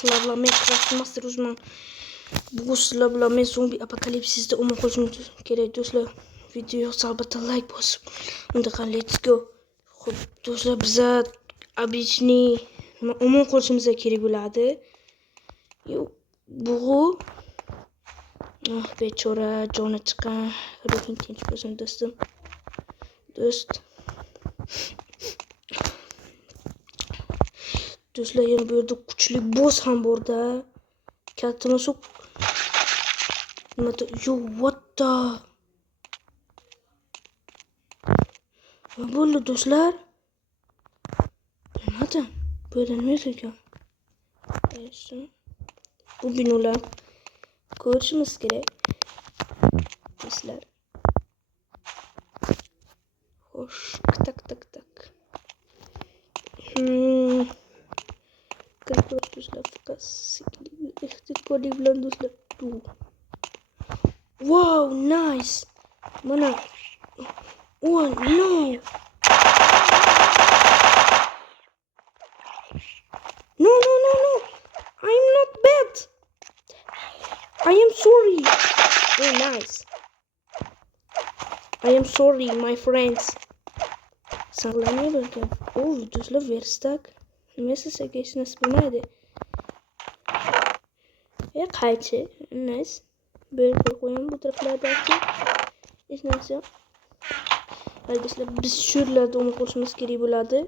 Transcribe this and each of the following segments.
sizlar bilan Minecraft Master uzman. Bu sizlar bilan men zombi apokalipsisda umr qilishim kerak do'stlar. Videoga albatta like bosib. Unda qani let's go. Xo'p, do'stlar biza обычный umr qilishimiz kerak bo'ladi. Bu bechora joni chiqqan. Ruhing tinch bo'lsin do'stim. Do'stlar yana bu yerda kuchli boss ham bor-da. Katta masuk. Yo, what the? Nima bo'ldi do'stlar? Bilmadim. Bu yerda nima ekan? Bu binolar ko'rishimiz kerak. Do'stlar. Xo'sh, tak. Do'stlar faqat ehtiyotkorlik bilan do'stlar. Wow, nice. Mana. Oh no. No. I'm not bad. I am sorry. Oh, nice. I am sorry, my friends. Sağlamaya bakın. Oh, do'stlar verstak. Nima hech narsa bilmaydi. Qaychi. Nice. Bir qo'ying bu taraflardagi. Hech narsa yo'q. Do'stlar, biz shu yerlarda umr qilishimiz kerak bo'ladi.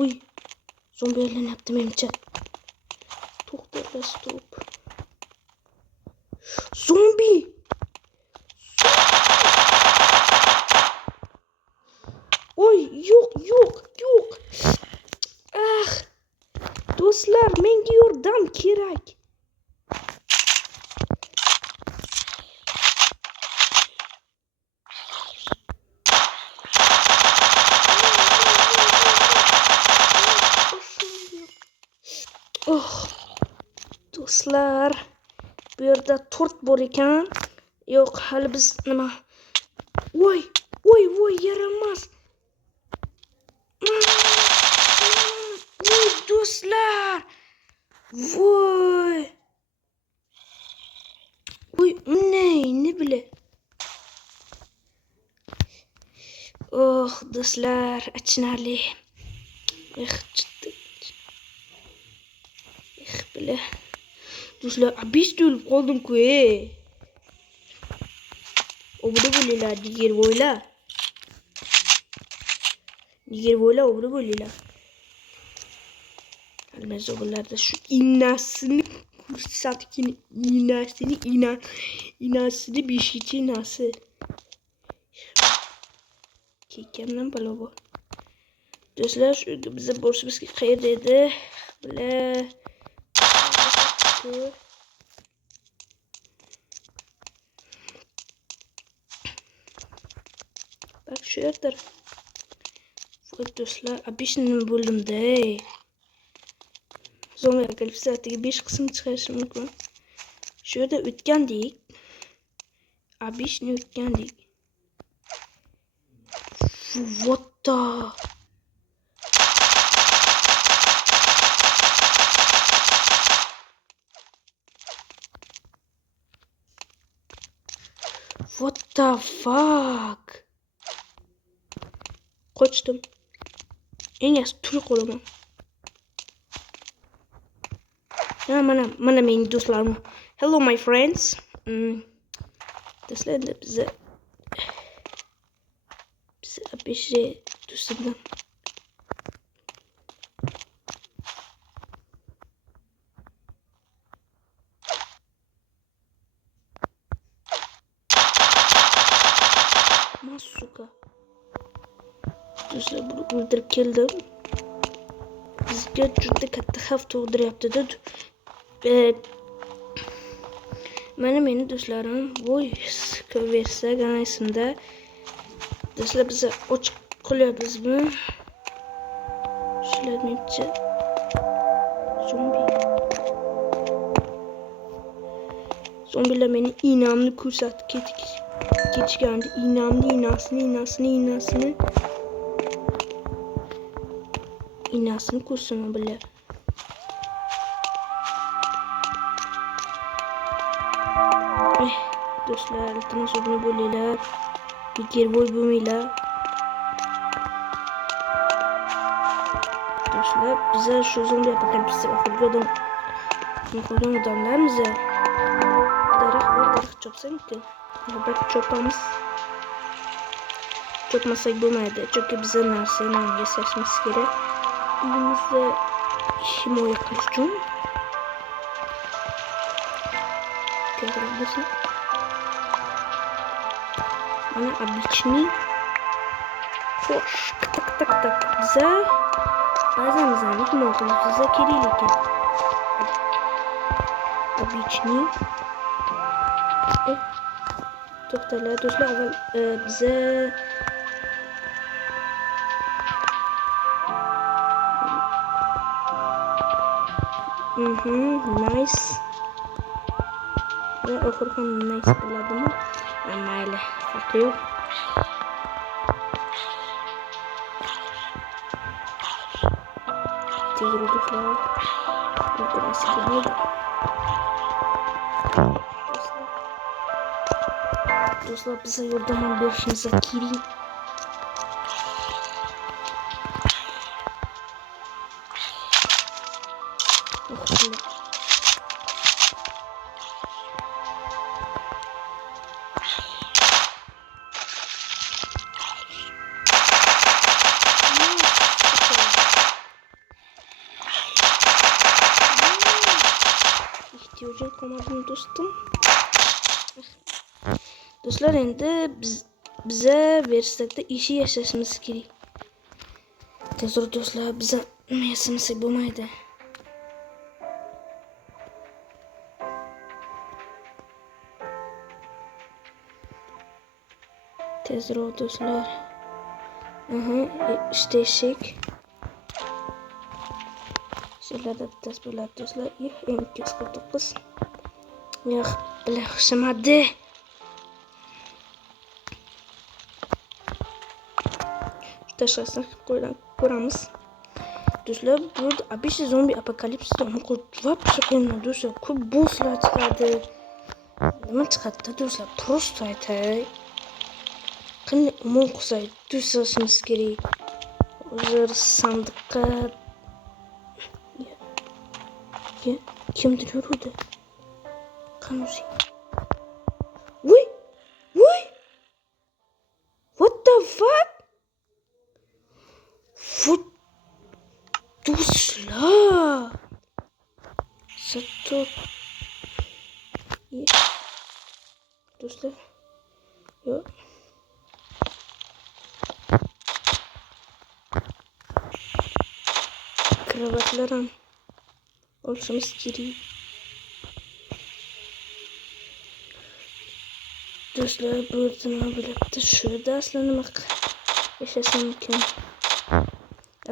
Uy. Zombilarnyapti menimcha. To'xta, stop. Zombi. Oy, yo'q. Do'stlar, menga yordam kerak. Do'stlar, bu yerda tort bor ekan. Yo'q, hali biz nima? Voy, yaramas. Voy, do'stlar. Voy, ne bile? Oh, do'stlar, achinarli. Bile. Do'stlar, abis o'lib qoldim-ku. Obra bo'laylar, diger bo'ylar. Obra bo'laylar. Almazoblarda shu inasini ko'rsatkin, inasini beshinchi inasi. Kekamdan balo bor. Do'stlar, shu biza borishimiz qayerda edi? Bile. Bak şu yerdir. Voy do'stlar, abishni bo'ldimda. Zombi apokalipsisiga 5 qism chiqarish mumkin. Shu yerda o'tgandik. Abishni o'tgandik. What the? What the fuck? Qochdim. Eng yaxshi turib qolaman. Mana mening do'stlarim. Hello my friends. Do'stlar, biza abishni do'stimdan. Suka. Do'stlar, buni o'ldirib keldim. Bizga juda katta xavf tug'diryapti-da. Mana meni do'stlarim, voy, ko'rsa ganasimda. Do'stlar, biz ochiq qilyapmizmi? Shular menimcha zombilar meni inamni ko'rsatib ketishgandi. Inasini ko'rsaman bular. Do'stlar, iltimos obuna bo'linglar. Bekervoy bo'lmanglar. Do'stlar, biz shu zombi apokalipsisga oxirgi qolgan odamlarmiz. Daraxt bor, daraxt chopsak-ku. Albatta chopamiz. Chopmasak bo'lmaydi, chunki biz narsani yasashimiz kerak. Uyimizni himoya qilish uchun. Keltiramiz. Mana обычный. Xo'sh, tak. Biza bazamizani himoya qilish bizga kerak ekan. Обычный. To'xtanglar do'stlar, avval biza nice. Ve oxir ham nice bo'ladimi? Mayli, farqi yo'q. Tegri do'stlar. Do'stlar, bize yordam berishimiz kerak. İhtiyacım kalmadı dostum. Dostlar, endi bize versakda işi yaşashimiz kerak. Tezroq do'stlar, biza yasamasak bo'lmaydi. Tezroq do'stlar. İşteshik. Sizlarda tez bo'ladi do'stlar. M249. Yo'q, bilashmadi. Tashqarisini ko'ramiz. Do'stlar, bu обычный zombi apokalipsida qo'rqib chiqindi do'stlar. Ko'p bosslar chiqadi. Nima chiqadi do'stlar? Prosta aytay. Qanday umon qilsak do'stlarimiz kerak. Hozir sandiqqa kimdir yuradi. Qanday? Voy! What the fuck? Do'stlar. Sato. Do'stlar. Yo'q. Kravatlarim olishimiz kerak. Do'stlar, bu nima bo'libdi? Shu darslar nima yashashim mumkin?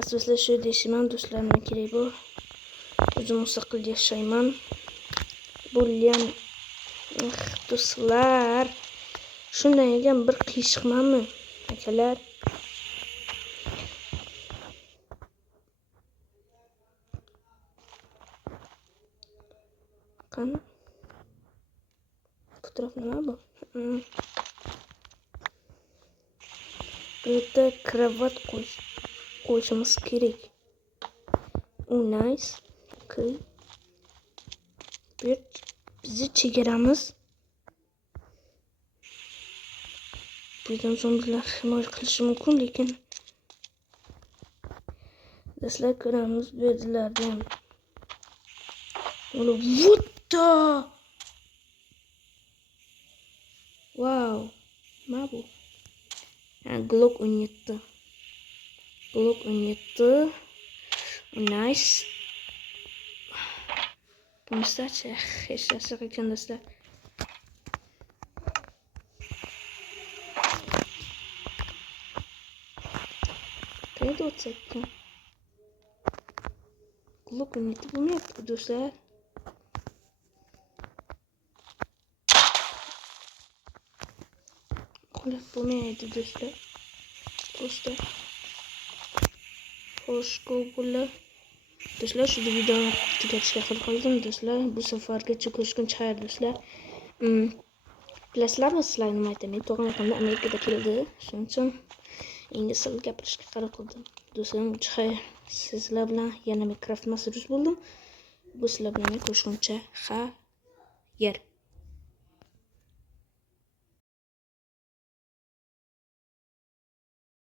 Asoslar shu deyishman, do'stlar, nima kerak bu? O'zim mustaqil yashayman. Bo'lgan do'stlar. Shundan ekan bir qiyshiqmanmi, akalar? Qani? Fotoğraf nima bu? Burada kravat qo'yishimiz kerak. Nice. Okay. Bizi chegaramiz. Birdan zombilar himoya qilishi mumkin, lekin do'stlar, ko'ramiz bu yerlarda ham. What the? Wow. Nima bu? Glock 17. Glock 17. Nice. Bunsacha hech narsa qilgan do'stlar. Qayerda o'tsak-ku? Glock 17 bo'lmayapti do'stlar. Qo'lab bo'lmaydi do'stlar. Xo'sh, ko'plar. Do'stlar, shu videoni tugatishga qilib qoldim do'stlar. Bu safargacha ko'rishguncha xayr do'stlar. Bilasizlarmi, sizlarga nima aytaman? Tog'am yaqinda Amerikada keldi. Shuning uchun ingliz tilida gapirishga qaror qildim. Do'stlarim, sizlar bilan yana Minecraft Master bo'ldim. Bu sizlar bilan ko'rishguncha xayr.